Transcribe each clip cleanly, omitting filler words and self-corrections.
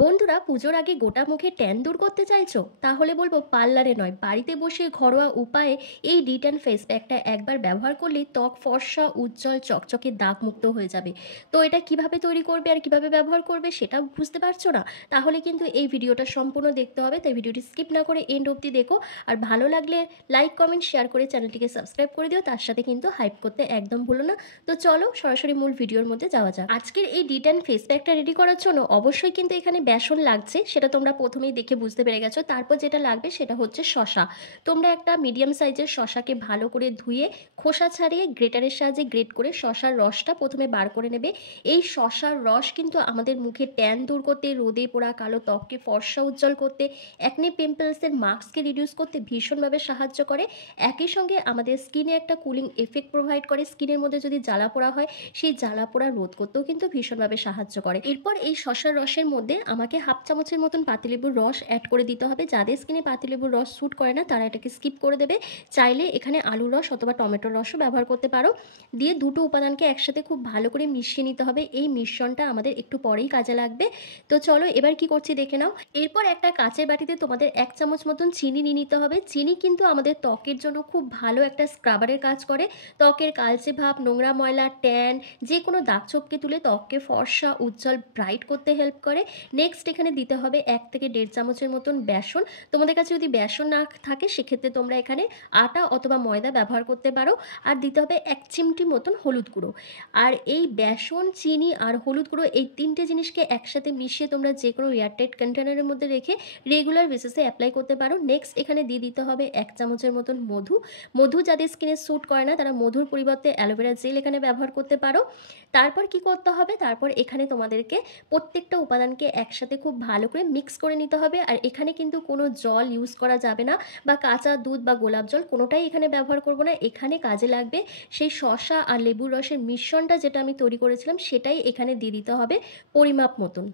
বন্ধুরা, পুজোর আগে গোটা মুখে ট্যান দূর করতে চাইছো? তাহলে বলবো পার্লারে নয়, বাড়িতে বসে ঘরোয়া উপায়ে এই ডিট্যান ফেস প্যাকটা একবার ব্যবহার করলেই ত্বক ফর্সা, উজ্জ্বল, চকচকে, দাগমুক্ত হয়ে যাবে। তো এটা কিভাবে তৈরি করবে আর কিভাবে ব্যবহার করবে সেটা বুঝতে পারছো না? তাহলে কিন্তু এই ভিডিওটা সম্পূর্ণ দেখতে হবে, তাই ভিডিওটি স্কিপ না করে এন্ড অবধি দেখো। আর ভালো লাগলে লাইক, কমেন্ট, শেয়ার করে চ্যানেলটিকে সাবস্ক্রাইব করে দিও। তার সাথে কিন্তু হাইপ করতে একদম ভুলো না। তো চলো সরাসরি মূল ভিডিওর মধ্যে যাওয়া যাক। আজকের এই ডিট্যান ফেস প্যাকটা রেডি করার জন্য অবশ্যই কিন্তু এখানে বেসন লাগছে, সেটা তোমরা প্রথমেই দেখে বুঝতে পেরে গেছো। তারপর যেটা লাগবে সেটা হচ্ছে শসা। তোমরা একটা মিডিয়াম সাইজের শসাকে ভালো করে ধুয়ে খোসা ছাড়িয়ে গ্রেটারের সাহায্যে গ্রেট করে শসার রসটা প্রথমে বার করে নেবে। এই শসার রস কিন্তু আমাদের মুখে ট্যান দূর করতে, রোদে পোড়া কালো ত্বককে ফর্সা উজ্জ্বল করতে, অ্যাকনে পিম্পলসের মার্কসকে রিডিউস করতে ভীষণভাবে সাহায্য করে। একই সঙ্গে আমাদের স্কিনে একটা কুলিং এফেক্ট প্রোভাইড করে। স্কিনের মধ্যে যদি জ্বালা পোড়া হয় সেই জ্বালা পোড়া রোধ করতেও কিন্তু ভীষণভাবে সাহায্য করে। এরপর এই শসার রসের মধ্যে আমাকে হাফ চামচের মতন পাতিলেবুর রস অ্যাড করে দিতে হবে। যাদের স্কিনে পাতিলেবুর রস স্যুট করে না তারা এটাকে স্কিপ করে দেবে। চাইলে এখানে আলুর রস অথবা টমেটোর রসও ব্যবহার করতে পারো। দিয়ে দুটো উপাদানকে একসাথে খুব ভালো করে মিশিয়ে নিতে হবে। এই মিশ্রণটা আমাদের একটু পরেই কাজে লাগবে। তো চলো এবার কি করছি দেখে নাও। এরপর একটা কাচের বাটিতে তোমাদের 1 চামচ মতন চিনি নিয়ে নিতে হবে। চিনি কিন্তু আমাদের ত্বকের জন্য খুব ভালো একটা স্ক্রাবারের কাজ করে। ত্বকের কালচে ভাব, নোংরা ময়লা, ট্যান, যে কোনো দাগ ছোপকে তুলে ত্বককে ফর্সা, উজ্জ্বল, ব্রাইট করতে হেল্প করে। নেক্সট এখানে দিতে হবে 1 থেকে 1.5 চামচের মতন বেসন। তোমাদের কাছে যদি বেসন না থাকে সেক্ষেত্রে তোমরা এখানে আটা অথবা ময়দা ব্যবহার করতে পারো। আর দিতে হবে 1 চিমটি মতন হলুদ গুঁড়ো। আর এই বেসন, চিনি আর হলুদ গুঁড়ো এই তিনটে জিনিসকে একসাথে মিশিয়ে তোমরা যে কোনো এয়ারটাইট কন্টেনারের মধ্যে রেখে রেগুলার বেসিসে অ্যাপ্লাই করতে পারো। নেক্সট এখানে দিয়ে দিতে হবে 1 চামচের মতন মধু। মধু যাদের স্কিনে স্যুট করে না তারা মধুর পরিবর্তে অ্যালোভেরা জেল এখানে ব্যবহার করতে পারো। তারপর কি করতে হবে, তারপর এখানে তোমাদেরকে প্রত্যেকটা উপাদানকে একসাথে খুব ভালো করে মিক্স করে নিতে হবে। আর এখানে কিন্তু কোনো জল ইউজ করা যাবে না, বা কাঁচা দুধ বা গোলাপ জল কোনোটাই এখানে ব্যবহার করব না। এখানে কাজে লাগবে সেই শসা আর লেবুর রসের মিশ্রণটা, যেটা আমি তৈরি করেছিলাম সেটাই এখানে দিয়ে দিতে হবে পরিমাপ মতন।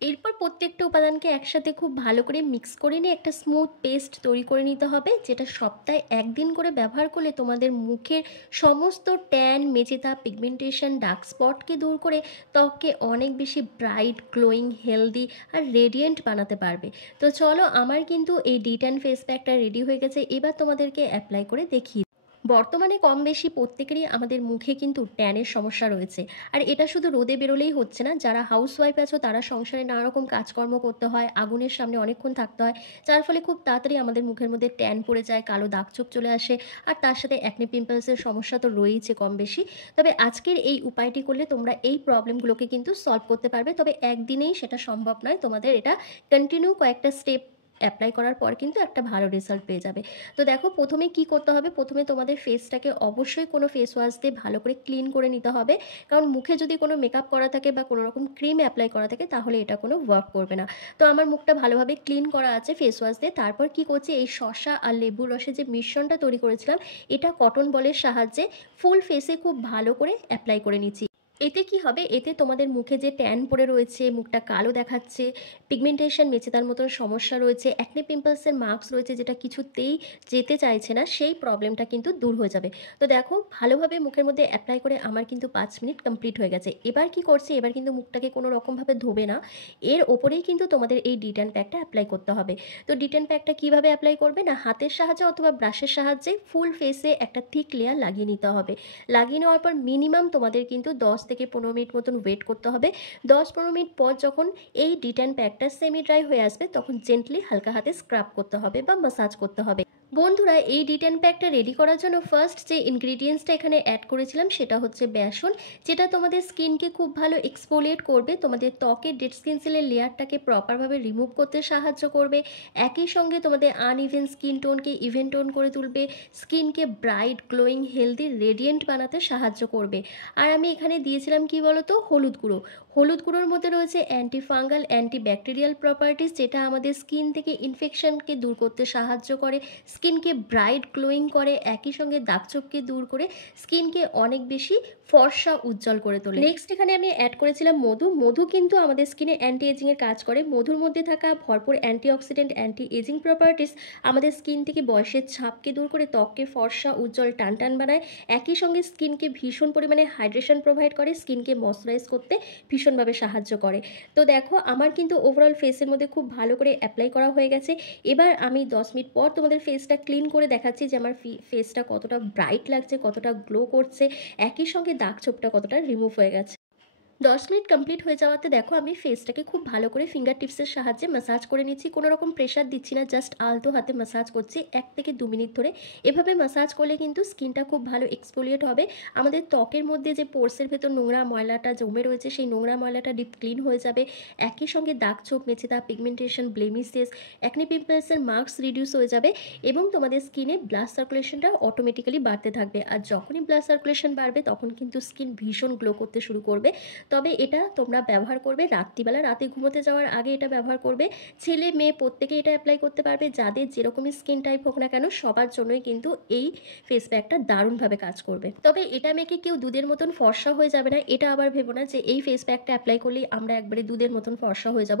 এরপর প্রত্যেকটা উপাদানকে একসাথে খুব ভালো করে মিক্স করে নিয়ে একটা স্মুথ পেস্ট তৈরি করে নিতে হবে, যেটা সপ্তাহে 1 দিন করে ব্যবহার করলে তোমাদের মুখের সমস্ত ট্যান, মেচেতা, পিগমেন্টেশন, ডার্ক স্পটকে দূর করে ত্বককে অনেক বেশি ব্রাইট, গ্লোয়িং, হেলদি আর রেডিয়েন্ট বানাতে পারবে। তো চলো, আমার কিন্তু এই ডিট্যান ফেস প্যাকটা রেডি হয়ে গেছে। এবার তোমাদেরকে অ্যাপ্লাই করে দেখিয়ে। বর্তমানে কম বেশি প্রত্যেকেরই আমাদের মুখে কিন্তু ট্যানের সমস্যা রয়েছে। আর এটা শুধু রোদে বেরোলেই হচ্ছে না, যারা হাউসওয়াইফ আছো তারা সংসারে নানা রকম কাজকর্ম করতে হয়, আগুনের সামনে অনেকক্ষণ থাকতে হয়, যার ফলে খুব তাড়াতাড়ি আমাদের মুখের মধ্যে ট্যান পড়ে যায়, কালো দাগছোপ চলে আসে। আর তার সাথে অ্যাকনে পিম্পলসের সমস্যা তো রয়েইছে কম বেশি। তবে আজকের এই উপায়টি করলে তোমরা এই প্রবলেমগুলোকে কিন্তু সলভ করতে পারবে। তবে একদিনেই সেটা সম্ভব নয়, তোমাদের এটা কন্টিনিউ কয়েকটা স্টেপ অ্যাপ্লাই করার পর কিন্তু একটা ভালো রেজাল্ট পেয়ে যাবে। তো দেখো, প্রথমে কি করতে হবে, প্রথমে তোমাদের ফেসটাকে অবশ্যই কোনো ফেস ওয়াশ দিয়ে ভালো করে ক্লিন করে নিতে হবে। কারণ মুখে যদি কোনো মেকআপ করা থাকে বা কোনো রকম ক্রিম অ্যাপ্লাই করা থাকে তাহলে এটা কোনো ওয়ার্ক করবে না। তো আমার মুখটা ভালোভাবে ক্লিন করা আছে ফেস ওয়াশ দিয়ে। তারপর কি করছি, এই শসা আর লেবুর রসে যে মিশ্রণটা তৈরি করেছিলাম এটা কটন বলের সাহায্যে ফুল ফেসে খুব ভালো করে অ্যাপ্লাই করে নিচ্ছি। এতে কি হবে, এতে তোমাদের মুখে যে ট্যান পড়ে রয়েছে, মুখটা কালো দেখাচ্ছে, পিগমেন্টেশন, মেচেদার মতন সমস্যা রয়েছে, অ্যাকনে পিম্পলসের মার্কস রয়েছে যেটা কিছুতেই যেতে চাইছে না, সেই প্রবলেমটা কিন্তু দূর হয়ে যাবে। তো দেখো, ভালোভাবে মুখের মধ্যে অ্যাপ্লাই করে আমার কিন্তু 5 মিনিট কমপ্লিট হয়ে গেছে। এবার কি করছি, এবার কিন্তু মুখটাকে কোনো রকমভাবে ধোবে না, এর ওপরেই কিন্তু তোমাদের এই ডিট্যান প্যাকটা অ্যাপ্লাই করতে হবে। তো ডিট্যান প্যাকটা কীভাবে অ্যাপ্লাই করবে না, হাতের সাহায্যে অথবা ব্রাশের সাহায্যে ফুল ফেসে একটা থিক লেয়ার লাগিয়ে নিতে হবে। লাগিয়ে নেওয়ার পর মিনিমাম তোমাদের কিন্তু 10 থেকে 15 মিনিট মতন ওয়েট করতে হবে। 10-15 মিনিট পর যখন এই ডিট্যান প্যাকটা সেমি ড্রাই হয়ে আসবে তখন জেন্টলি হালকা হাতে স্ক্রাব করতে হবে বা মাসাজ করতে হবে। বন্ধুরা, এই ডিট্যান প্যাকটা রেডি করার জন্য ফার্স্ট যে ইনগ্রিডিয়েন্টসটা এখানে অ্যাড করেছিলাম সেটা হচ্ছে বেসন, যেটা তোমাদের স্কিনকে খুব ভালো এক্সফোলিয়েট করবে, তোমাদের ত্বকের ডেড স্কিন সেলের লেয়ারটাকে প্রপারভাবে রিমুভ করতে সাহায্য করবে। একই সঙ্গে তোমাদের আনইভেন স্কিন টোনকে ইভেন টোন করে তুলবে, স্কিনকে ব্রাইট, গ্লোয়িং, হেলদি, রেডিয়েন্ট বানাতে সাহায্য করবে। আর আমি এখানে দিয়েছিলাম কি বলতো, হলুদ গুঁড়ো। হলুদ গুঁড়োর মধ্যে রয়েছে অ্যান্টিফাঙ্গাল, অ্যান্টিব্যাকটেরিয়াল প্রপার্টিস, যেটা আমাদের স্কিন থেকে ইনফেকশনকে দূর করতে সাহায্য করে, স্কিনকে ব্রাইট গ্লোয়িং করে, একই সঙ্গে দাগছোপকে দূর করে স্কিনকে অনেক বেশি ফর্সা উজ্জ্বল করে তোলে। নেক্সট এখানে আমি অ্যাড করেছিলাম মধু। মধু কিন্তু আমাদের স্কিনে অ্যান্টি এজিং এর কাজ করে। মধুর মধ্যে থাকা ভরপুর অ্যান্টিঅক্সিডেন্ট, অ্যান্টি এজিং প্রপার্টিস আমাদের স্কিন থেকে বয়সের ছাপকে দূর করে ত্বককে ফর্সা উজ্জ্বল টানটান বানায়। একই সঙ্গে স্কিনকে ভীষণ পরিমাণে হাইড্রেশন প্রোভাইড করে, স্কিনকে ময়শ্চারাইজ করতে ভীষণভাবে সাহায্য করে। তো দেখো আমার কিন্তু ওভারঅল ফেসের মধ্যে খুব ভালো করে অ্যাপ্লাই করা হয়ে গেছে। এবার আমি 10 মিনিট পর তোমাদের ফেসটা ক্লিন করে দেখাচ্ছি যে আমার ফেসটা কতটা ব্রাইট লাগছে, কতটা গ্লো করছে, একই সঙ্গে দাগ ছোপটা কতটা রিমুভ হয়ে গেছে। 10 মিনিট কমপ্লিট হয়ে যাওয়াতে দেখো আমি ফেসটাকে খুব ভালো করে ফিঙ্গার টিপসের সাহায্যে ম্যাসাজ করে নিচ্ছি। কোনো রকম প্রেশার দিচ্ছি না, জাস্ট আলতো হাতে ম্যাসাজ করছি 1 থেকে 2 মিনিট ধরে। এভাবে ম্যাসাজ করলে কিন্তু স্কিনটা খুব ভালো এক্সফোলিয়েট হবে। আমাদের ত্বকের মধ্যে যে পোর্সের ভেতর নোংরা ময়লাটা জমে রয়েছে সেই নোংরা ময়লাটা ডিপ ক্লিন হয়ে যাবে। একই সঙ্গে দাগ ছোপ, মেচেদা, পিগমেন্টেশন, ব্লেমিসেস, অ্যাকনি পিম্পলসের মার্কস রিডিউস হয়ে যাবে এবং তোমাদের স্কিনে ব্লাড সার্কুলেশনটা অটোমেটিক্যালি বাড়তে থাকবে। আর যখনই ব্লাড সার্কুলেশন বাড়বে তখন কিন্তু স্কিন ভীষণ গ্লো করতে শুরু করবে। তবে এটা তোমরা ব্যবহার করবে রাত্রিবেলা, রাতে ঘুমোতে যাওয়ার আগে এটা ব্যবহার করবে। ছেলে মেয়ে প্রত্যেকে এটা অ্যাপ্লাই করতে পারবে। যাদের যেরকমই স্কিন টাইপ হোক না কেন সবার জন্যই কিন্তু এই ফেস প্যাকটা দারুণভাবে কাজ করবে। তবে এটা মেখে কেউ দুধের মতন ফর্সা হয়ে যাবে না, এটা আবার ভেবো না যে এই ফেস প্যাকটা অ্যাপ্লাই করলেই আমরা একবারে দুধের মতন ফর্সা হয়ে যাব।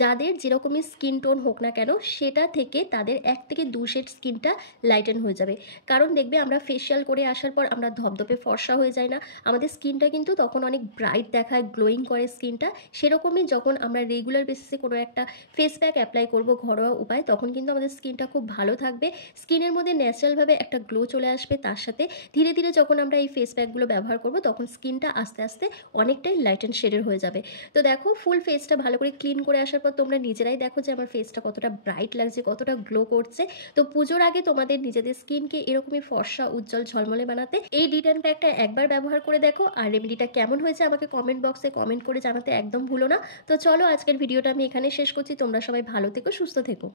যাদের যেরকমই স্কিন টোন হোক না কেন সেটা থেকে তাদের 1 থেকে 2 শেড স্কিনটা লাইটেন হয়ে যাবে। কারণ দেখবে আমরা ফেসিয়াল করে আসার পর আমরা ধপধপে ফর্সা হয়ে যাই না, আমাদের স্কিনটা কিন্তু তখন অনেক ব্রাইট দেখায়, গ্লোয়িং করে স্কিনটা। সেরকমই যখন আমরা রেগুলার বেসিসে কোনো একটা ফেস প্যাক অ্যাপ্লাই করব ঘরোয়া উপায়, তখন কিন্তু আমাদের স্কিনটা খুব ভালো থাকবে, স্কিনের মধ্যে ন্যাচারালভাবে একটা গ্লো চলে আসবে। তার সাথে ধীরে ধীরে যখন আমরা এই ফেস প্যাকগুলো ব্যবহার করব তখন স্কিনটা আস্তে আস্তে অনেকটাই লাইট অ্যান্ড শেডের হয়ে যাবে। তো দেখো ফুল ফেসটা ভালো করে ক্লিন করে আসার পর তোমরা নিজেরাই দেখো যে আমার ফেসটা কতটা ব্রাইট লাগছে, কতটা গ্লো করছে। তো পুজোর আগে তোমাদের নিজেদের স্কিনকে এরকমই ফর্সা উজ্জ্বল ঝলমলে বানাতে এই ডিটেন প্যাকটা একবার ব্যবহার করে দেখো। আর রেমেডিটা কেমন হয়েছে আমাকে কমেন্ট বক্সে কমেন্ট করে জানাতে একদম ভুলো না। তো চলো আজকের ভিডিওটা আমি এখানে শেষ করছি। তোমরা সবাই ভালো থেকো, সুস্থ থেকো।